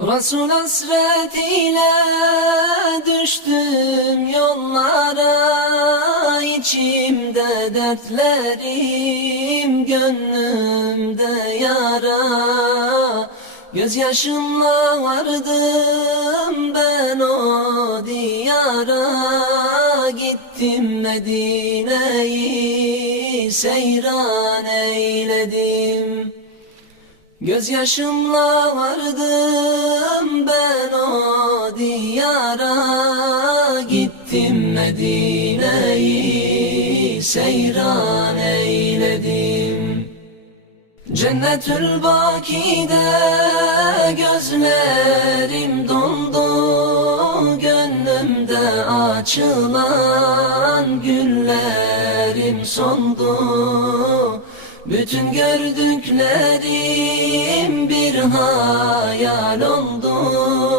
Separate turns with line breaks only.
Resul hasretiyle düştüm yollara içimde dertlerim gönlümde yara. Gözyaşımla vardım ben o diyara Gittim Medine'yi seyran eyledim Gözyaşımla vardım ben o diyara. Gittim Medine'yi seyran eyledim. Cennetül Baki'de gözlerim dondu. Gönlümde açılan güllerim soldu bütün gördüklerim bir hayal oldu